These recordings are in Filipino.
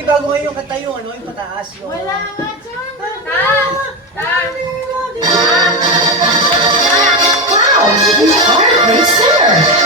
may bago ngayon yung kanta yung ano, yung pataas. Yung... Wala nga dyan. Wow, you are a great singer.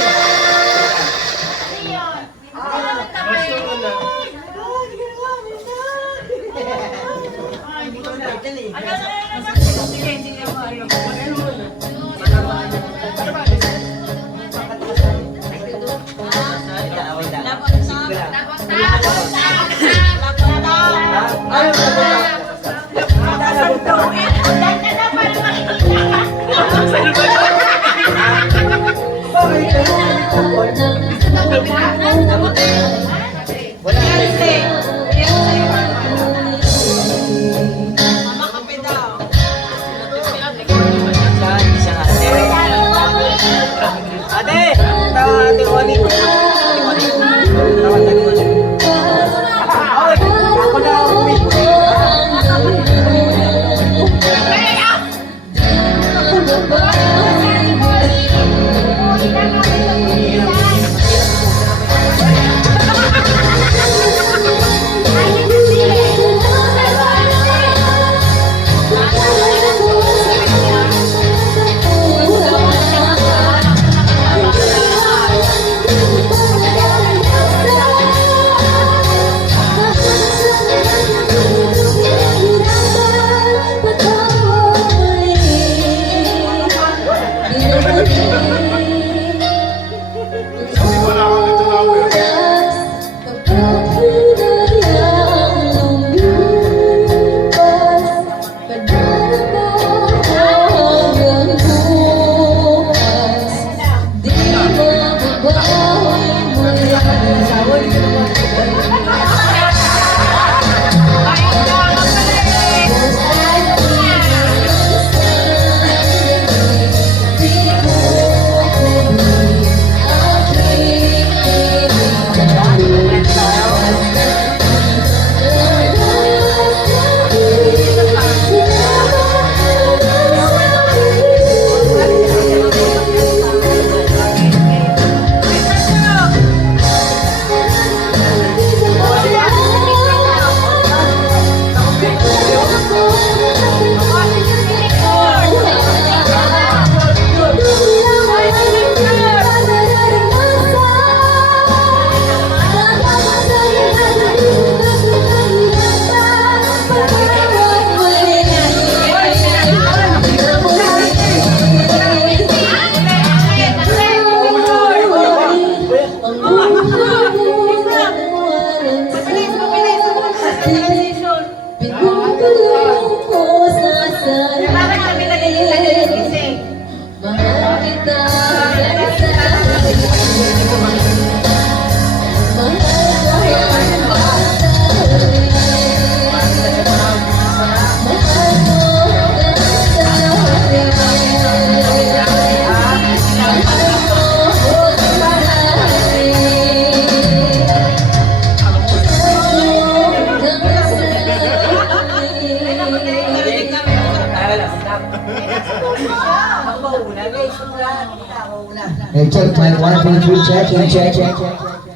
Hey, check, mic 1, 2, 3, check.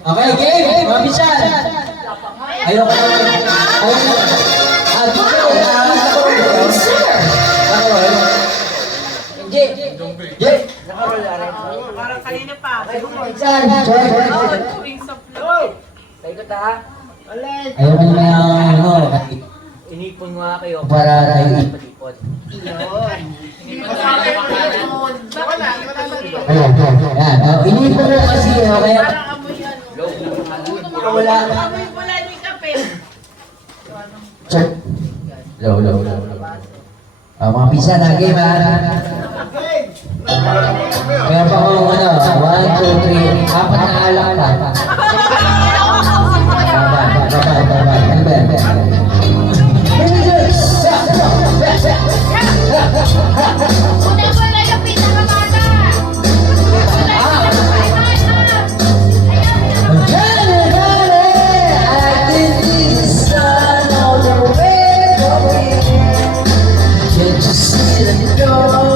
Okay, game! Mga pisan! Ayoko na. Parang kanina pa. Pisan, check. Wings of love. Saikot ha. Ayoko na ano, Inipon mo nga kayo. para tayo. Palipot. Ayan, inipo ko kasi, okay? Parang amoy ano. Wala. Amoy pula ni kape. Check. Low. Mga pisa na game, ha? Kaya pa kung ano, 1, 2, 3, 4 na alak na. Baba. Wala yung pinakamata. Can't you see the door?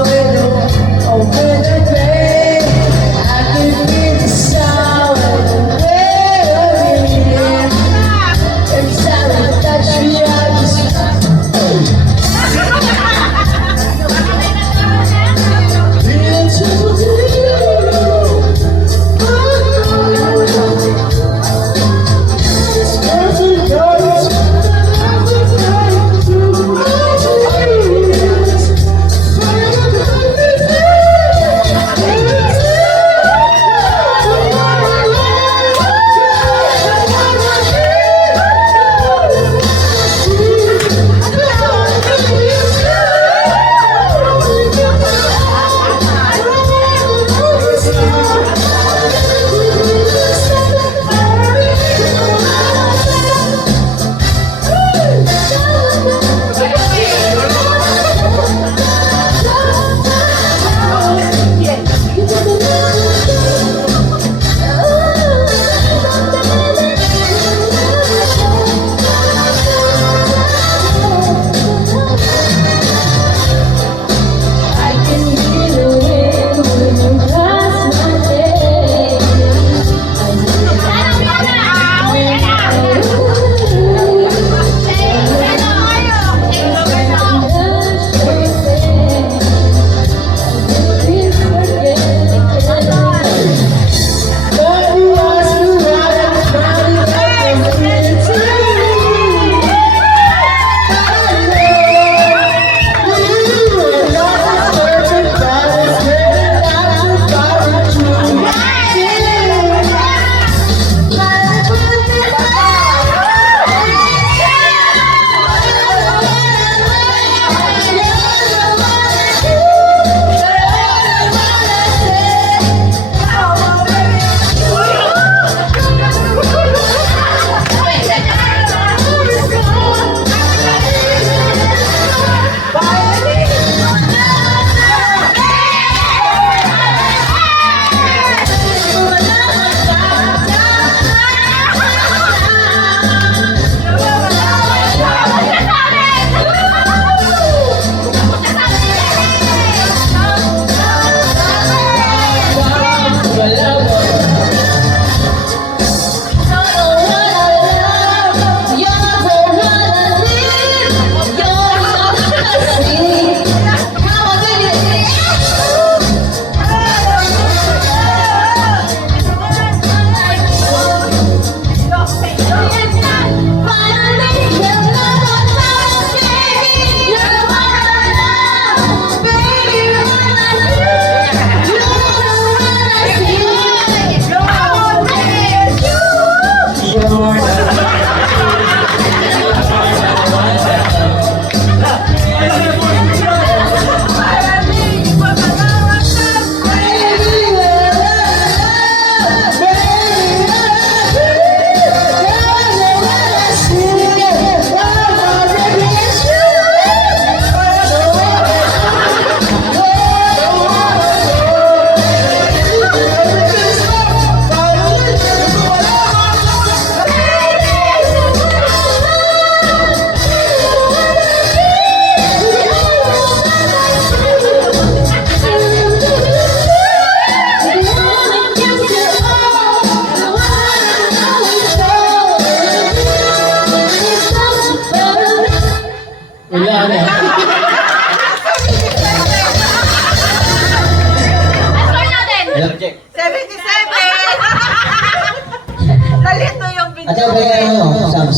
Ate, okay ka ano? Sam.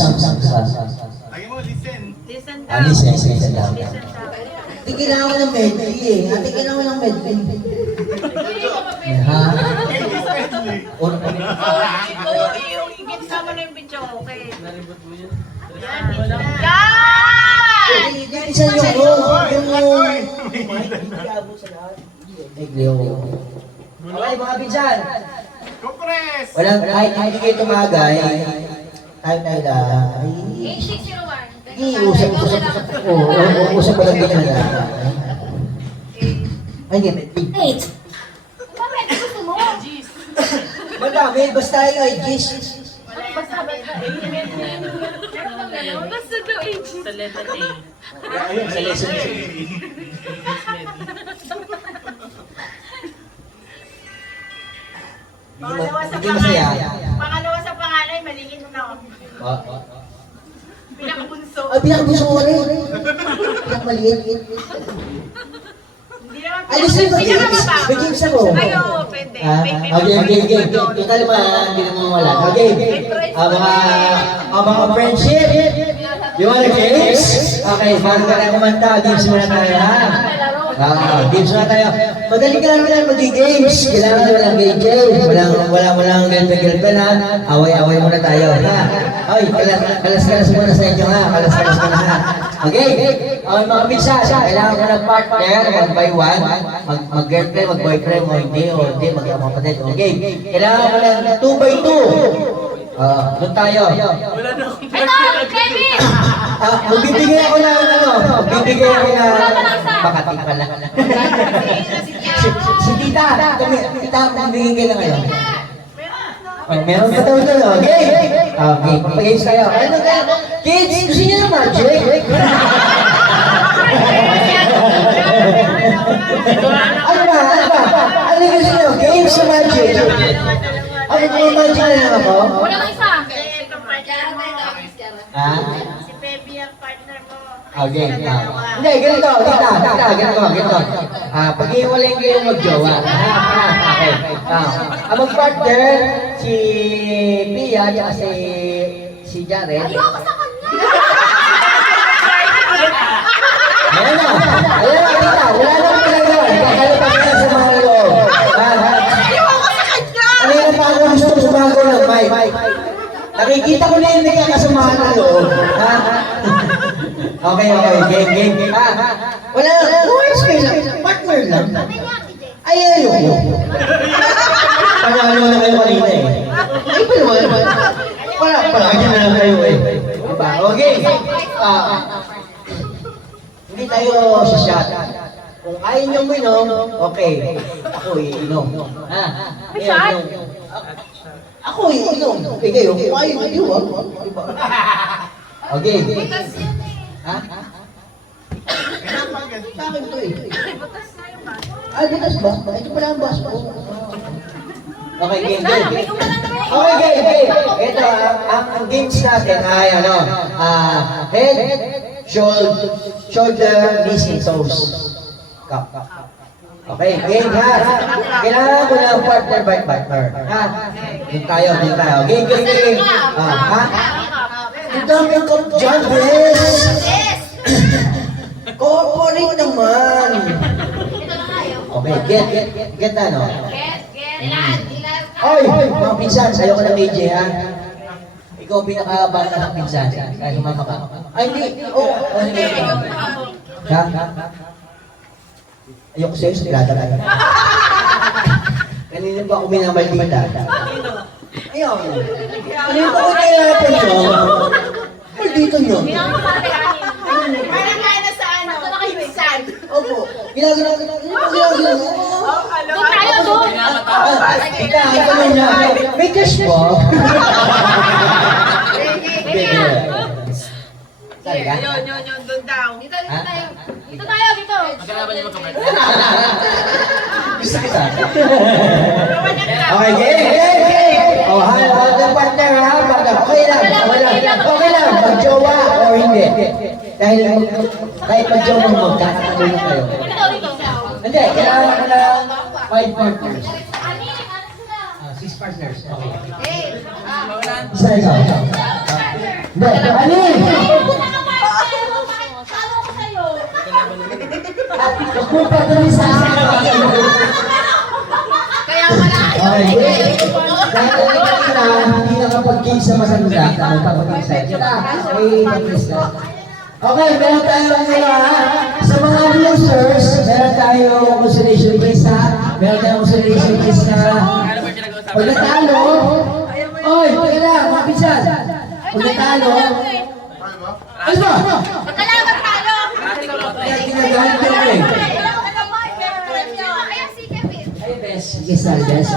Lagi mo, listen. Listen daw. Alis, listen daw. Listen daw. Ate, kailangan ko ng medley eh. Ate, kailangan ko ng medley. Ha? Oh, yung higit sama na yung video, okay. Nalibot mo yun? Yan! Isa yung Leo. Okay, mga pinsan. Compress! Walang, kahit hindi kayo tumagay, kahit tayo lang, ay, 8601. usap ko lang din na. Ay, hindi. Wait. Bakit? Gusto mo? Jeez. Madami, basta yung ay gis. Basta daw age. Sa letter A. Sa lesson. Hindi masaya. Pangalawa sa pangalan, maliit na ako. Pinakabunso. Ay, pinakabunso ko rin. Pinakamaliit. Hindi naman Alisin mo, games. May games ako. Ay, oo, pwede. Okay. Yung kalima, hindi na mawala. Okay. Mga friendship. You wanna games? Okay, bago ka na kumanta, games muna tayo, ha? Games muna tayo. Magaling ka naman mag-games. Kailangan walang game. Walang girlfriend, ha? Away-away muna tayo, ha? Ay, kalas-kalas muna sa inyo, ha? Kalas-kalas muna, ha? Okay? Okay, mga pinsa, kailangan ko ng partner, one by one. Mag-girlfriend, mag-boyfriend, o hindi, mag-kapatid. Okay? Kailangan ko ng 2 by 2. Doon tayo. Magbibigay ako ng magbibigay ako ng Makati pala. Si Tita, magbibigay ka na ngayon. Meron pa daw doon, okay? Okay, papagames kayo. Ano ka? Kids, gusto niyo ng magic? Ano ba? Ano gusto niyo? Games sa magic? Ano kung magic na lang ako? Wala kang isa. Ha? Si Baby ang partner mo. Okay. Hindi, ganito. Ganito. Pag-iwalay kayo mag-jowa. Okay. Ang mag-partner, si Pia, at si Jared. Ayoko sa kanya. Ayan na. Wala nang pinagawa. Kakalo pa kaya sa mga loob. Ayoko sa kanya. Ano yung pa ako gusto sumago ng mic? Nakikita ko na yung nagkakasamahan ng loob. Okay. Game. Wala. Boys kayo lang. Partner lang. Ay, ayoko. Panalo na kayo kanina eh. Ay, palagi na lang kayo eh. Diba? Okay. Hindi tayo shot. Kung ayaw nyo minom, okay. Ako iinom. Shot? Ako iinom. Okay kayo. Kung ayaw nyo, diba? Okay. Ha? Bakit ito eh? Ay, butas ba? Ito pala ang bus ko. Okay, game. Okay, game. Ito, ang games natin ay head, shoulder, knees, and toes. Cup. Okay, game ha. Kailangan ko ng partner by partner. Ha? Doon tayo. Game. Ha? Ang dami ko dyan, bes. Corporate naman. Okay, get ano? Oy, mga pinsan, sayo ko ng AJ ha. Ikaw pinakabata ng pinsan. Kaya sumama ka. Ay, hindi. Hindi. Ha? Ayoko sa'yo, sagrada ka. Kanina ba ako minamaldita? Ayaw. Kanina ba ako nahihirapan siya? Maldito nyo. Parang kaya na sa ano? Ito na kayo isan. Opo. Ginagawa. Doon tayo, doon. Ito na. May cash po. Yun, doon daw. Dito tayo. Dito. Gusto kita. Okay, game. Oh, hal ng partner ha. Okay lang. Mag-jowa o hindi. Dahil kahit mag-jowa magkakatulong kayo. Hindi, kailangan ko na 5 partners. Si partners. Okay. Isa ikaw. Hindi, Ali! At kung patuloy sa akin, Kaya wala. okay. Dahil hindi nakapag-game sa masanda, magpapag-game sa kita. Okay, meron tayong sa mga losers, meron tayong consolation prize ha. Meron tayong consolation prize na pag natalo, oy, teka lang, mga pinsan. Pag natalo, ano ba? Kalaban talo. Kaya ginagalit ko eh. Kaya si Kevin. Sige, sir, yes.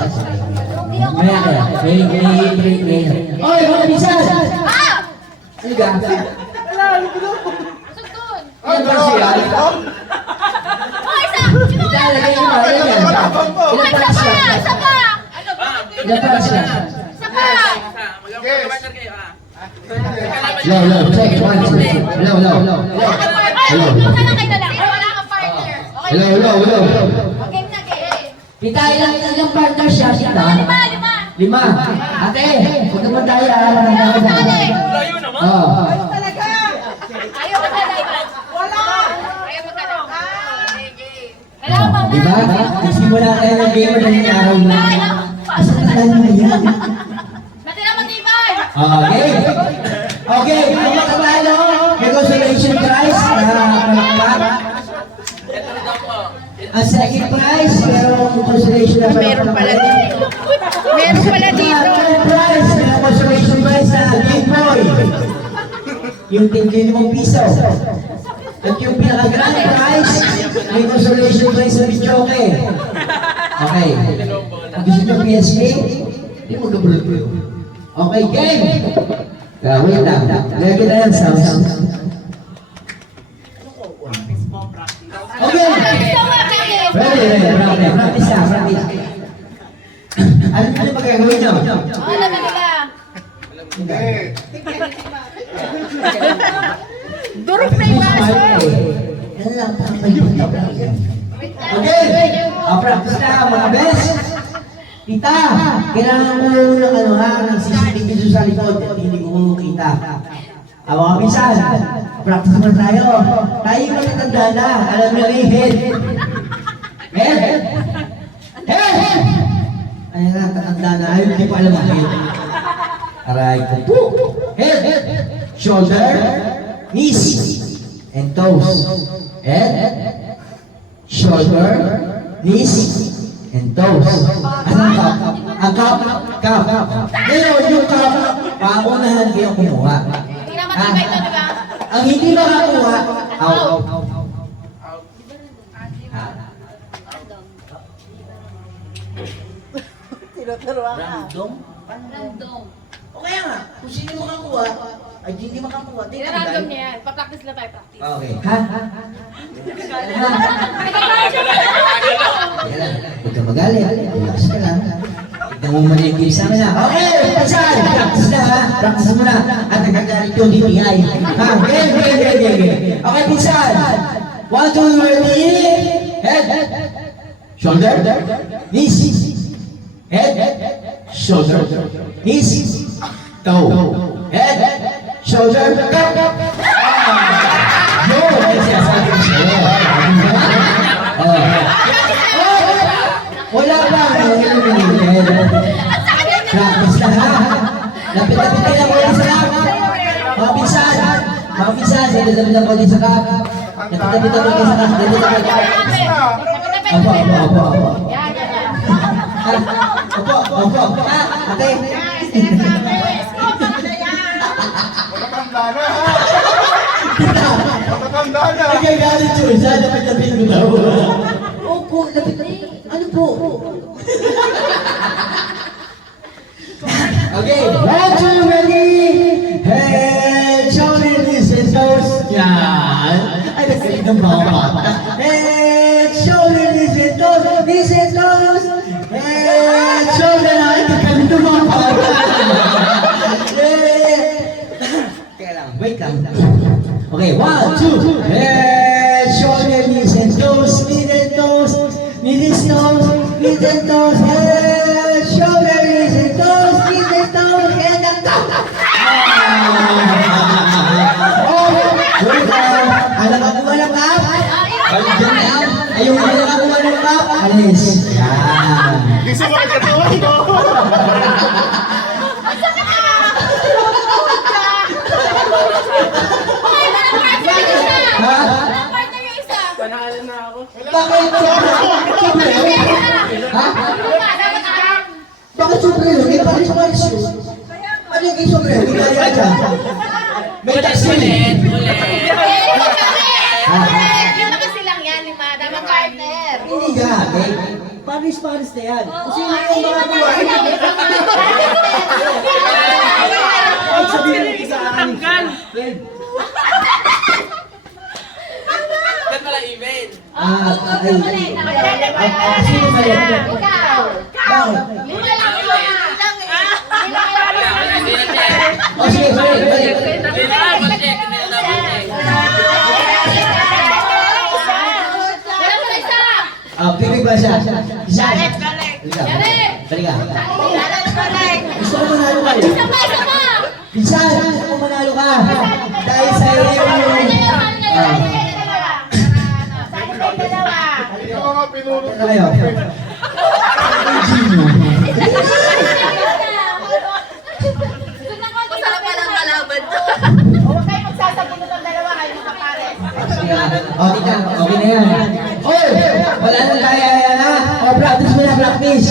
Maya kaya, may. Oy, mga pinsan! Sige ka. Sugtun. Ano ba siya? Oh, isa. Ilalagay mo, ayan yan. Ilan para siya? Isa pa. Ano ba? Ilan para siya? Isa pa. Low, check, 1, 2, low. Wala na kayo na lang. Wala kang partner. Okay. Low. Okay na game. Pita, ilang partner siya, Pita? Lima. 5. Ate, huwag naman tayo Oo. Ayaw mo talaga. Wala. Ayaw mo talaga. Kailangan pa Diba? Nagsimula tayo ng gamer na yung araw na. Asa ka tayo na yan? Natira mo tibay. Okay. Okay, kung matatalo, may consolation prize na palakpak. Ang second prize, merong consolation na palakpak. Meron pala dito. Third prize, merong consolation prize na Game Boy. Yung tig-5 piso. At yung pinaka-grand prize, may consolation prize sa videoke. Okay. Kung gusto nyo PSP, hindi mo gabulot-bulot. Okay, game! Wait lang. Lagyan na yan sounds. Okay! Ready. Practice na. Ano ba gagawin nyo? Oh, laban nila. Hindi. Durog na yung baso. Yan lang, okay! Practice na mga best! Tita, kailangan mo ng CCTV doon sa likod at hindi ko kita. Mga pinsan, practice mo tayo. Tayo yung matatanda na. Alam mo yung head. Head! Ayan na, tatanda na. Ayun, hindi ko alam ang head. Aray ko po. Head! Shoulder, knees, and toes. Head, shoulder, knees, and toes. Anong cup? Ang cup. Ngayon, yung cup, paunahan kayo kumuha. Hindi naman tibay ito, di ba? Ang hindi makakuha, out. Random. O kaya nga, kung sino makakuha, ay hindi makakuha. Random niya yan. Pa-practice lang tayo, practice. Okay. Ha? Huwag ka magalit. Relax ka lang. Tignan mo mali yung sa amin na. Okay, pasan! Practice na ha. Practice mo na. At nagkagalit yung DPI. Ha? Game. Okay, pinsan. 1, 2, ready? Head. Shoulder. Knees. Head. Shoulder. Knees. Toe. Head. Shoulder. Cup. Wala pa. Practice na ha. Lapit-lapit kayo ng ulit sa kap. Mga pinsan. Lapit-lapit ng ulit sa kap. Lapit-lapit ng ulit sa kap. Opo. Yan. Opo. Ha? Ate. Matatanda na. Nagagalit yun. Saan lapit-lapit mo daw? Opo, lapit-lapit. Ano po? Okay, 1, 2, ready? Head, shoulder, knees, and toes. Yan. Ay, nagkalit ng mga bata. Head, shoulder, knees, and toes. Knees and toes. Head, shoulder. Ay, nagkalit ng mga bata. Kaya lang, wait lang. Okay, 1, 2. Head, shoulder, knees, and toes. Knees and toes. Knees and toes. Knees and toes. Head, shoulder, knees, Clap, alis. Yan. Di sumakit ka tuwa ito. Ha? Panalo na ako. Bakit? Super? Ha? Bakit superhero? May paris-paris yun. Ano yung kay superhero? May kaya dyan. May taxi. Ulit. Ha? Lima kasi lang yan, lima. Dapat partner. Hindi ka. Okay? Paris-paris na yan. Kasi yung mga buwan. Sabihin ko sa akin. Ba't pala email? Sino mali? Ikaw. Bakit? Lima lang yun. O sige, balik. Pipig ba siya? Isa. Galit. Isa. Galit. Dali ka. Galit. Gusto ko manalo ka. Isa pa. Isa. Gusto ko manalo ka. Dahil sa iyo yung... Yung mga pinulot Ano kayo? Masarap pa lang kalaban to. Huwag kayo magsasabuno ng dalawa kayo makapares. Okay na. Okay na yan. Oy! Wala nang kaya yan ha. O, practice mo na, practice.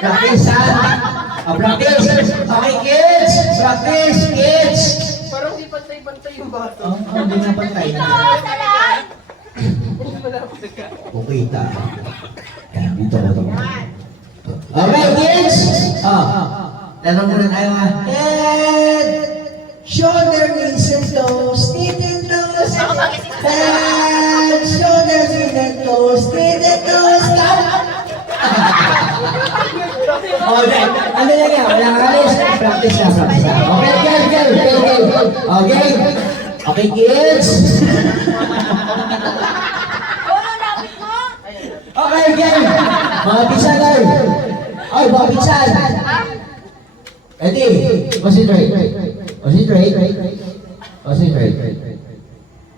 Practice ha. O, practice. Okay, kids. Practice, kids. Parang di pantay-pantay yung bata. Hindi na pantay. Okay, ta. Yan, dito ko. Okay, kids. Laro muna tayo ha. Head, shoulder, knees and toes, feet and toes. Head, shoulder, feet and toes, feet and toes. Okay, ano lang yan? Wala kang alis. Practice na, practice na. Okay, okay. Okay. Okay, kids. Okay, game. Mga pisan ay. Ay, mga pisan. Ready? Concentrate. Concentrate. Concentrate.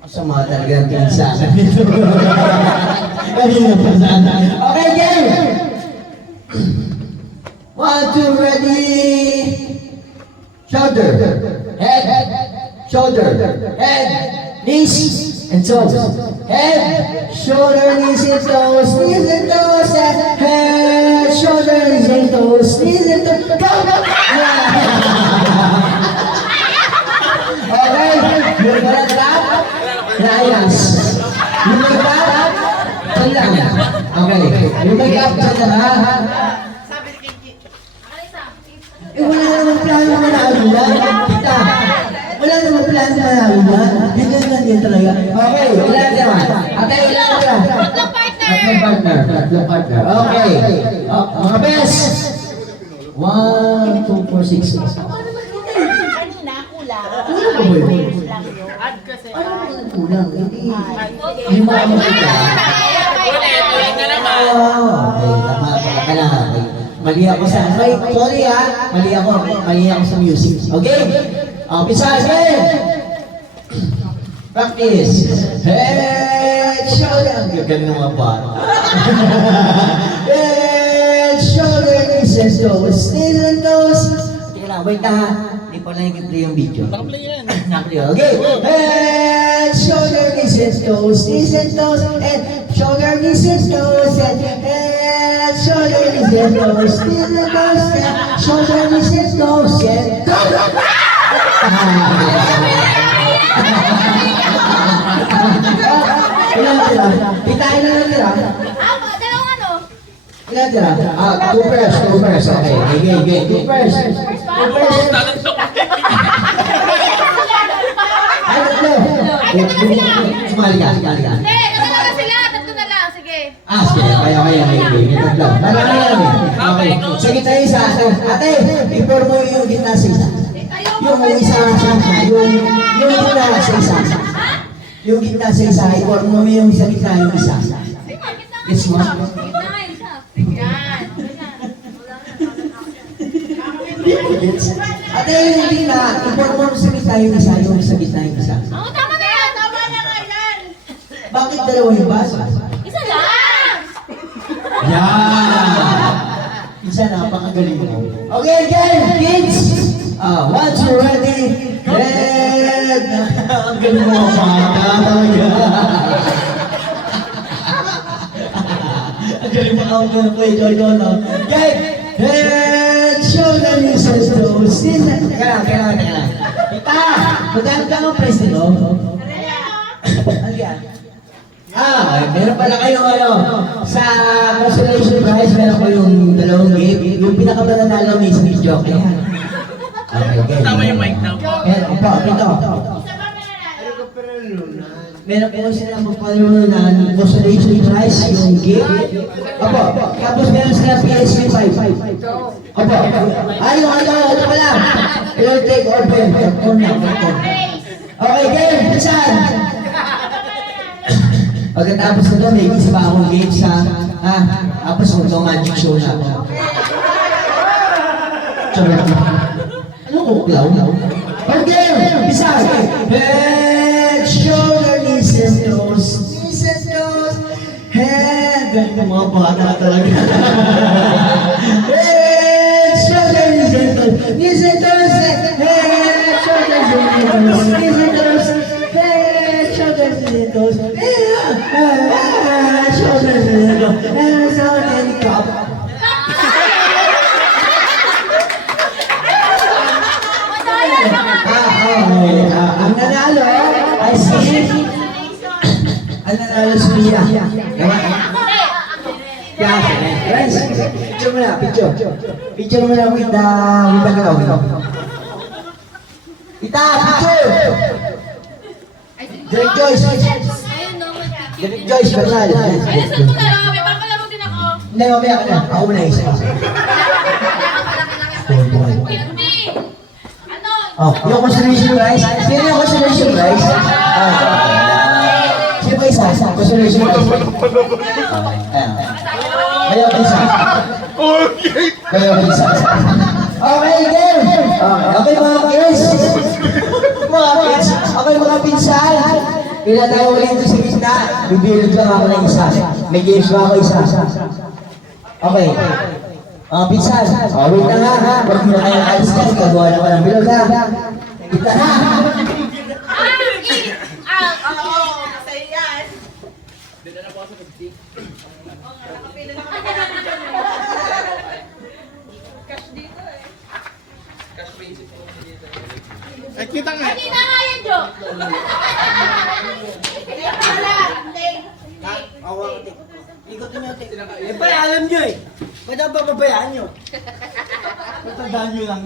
Sama talaga ang tingin sa akin. Okay, game. 1, 2, ready. Shoulder. Head. Shoulder. Head. Knees. And toes. Head, shoulder, knees and toes, knees and toes, head, shoulder, knees and toes, knees and toes. Go! Okay, yung mag-tap, trials. Yung mag-tap, dyan lang. Okay, yung mag-tap, dyan lang ha. Wala namang plano manalo yan. Kita. Wala namang plano manalo yan. Ganyan talaga. Okay, wala naman. Okay, wala naman. Tatlong partner. Okay. Mga best. 1, 2, 4, 6. Kanina, kulang. Kulang ba yun? Add kasi. Ano kulang? Hindi. Yung mga makita. Ulit ka naman. Okay, tama ka na. Mali ako sa... Sorry ha. Mali ako sa music. Okay? Pisa again. Practice. Head, shoulder. Ang gagawin ng mga bata. Head, shoulder, knees and toes. Knees and toes. Teka lang, wait ha. Hindi pa lang i-play yung video. Naka-play yan. Naka-play. Okay. Head, shoulder, knees and toes. Knees and toes. Head, shoulder, knees and toes. Head, shoulder, knees and toes. Knees and toes. Head, shoulder, knees and toes. Head, go! Ilan tira? Pitain na lang tira. Dalawang ano? Ilan tira? 2 pairs. Okay, game. 2 pairs. 2 pairs. Ay, tatlo. Sumali ka. Hindi, tatlo na sila. Tatlo na lang. Sige. Sige. Kaya. Tatlo. Okay. Sa gitna yung isa. Ate, i-pour mo yung gitna sa isa. Yung isa yung gitna sa isa. Yung gitna sa isa, i-pour mo yung sa gitna yung isa. Yes, mo? Ate, yung gitna, i-pour mo sa gitna yung isa, yung sa gitna yung isa. Oo, tama na yan. Tama na nga yan. Bakit dalawa yung basa? Isa lang. Yan! Isa, napakagaling mo. Okay, again, kids! Once you're ready, and... Ang galing mo, bata talaga. Ang galing mo ako ng play, Joy Dono. Okay, and shoulder knees and toes. Teka lang. Kita! Magkano ka ang price nito? Ano yan? Meron pala kayong sa consolation prize, meron ko yung dalawang game. Yung pinakamananalo may speech joke. Okay. Tama yung mic daw po. Meron po, ito. Meron po sila magpanunan ng consolation prize, yung game. Opo, tapos meron sila PSP 5. Opo, ito pala. Yung take open. Okay, game, pisan. Pagkatapos nito, may isa pa akong game sa, tapos magic show na ako. Charot. Ano ko, klaw? Okay, isa. Head, shoulder, knees and toes. Knees and toes. Head. Ganito mga bata talaga. Head, shoulder, knees and toes. Knees and toes. Head, shoulder, knees and toes. Knees and toes. Head, shoulder, knees and toes. Shoulders and go, and so then drop. Ang nanalo ay si Mia. Guys, picture mo na, picture. Picture mo na with the girl. Ita, picture! Direct Joyce. Direct Joyce, Bernal. Ay, nasaan mo na? May papalaro din ako. Hindi, mamaya ka na. Ako muna isa. Ano? Yung consolation prize. Sino yung consolation prize? Sino ba isa? Consolation prize. Kaya ba isa? Kaya ba isa? Okay, game! Okay, mga kids. Okay, mga pinsan. Kailan tayo ulit ito sa gitna? Bibilog lang ako ng isa. May games ba ako isa? Okay. Pinsan. Wait na nga ha. Huwag mo na kayo nakalis ka. Gagawa na ko ng bilog ha. Kita na. Oo, masaya yan. Cash dito eh. Ay, kita nga. Kita nga yan, Jo. Ikotin nyo, Tik. Eh, alam nyo eh. Ba't ba pabayaan nyo? Matandaan nyo lang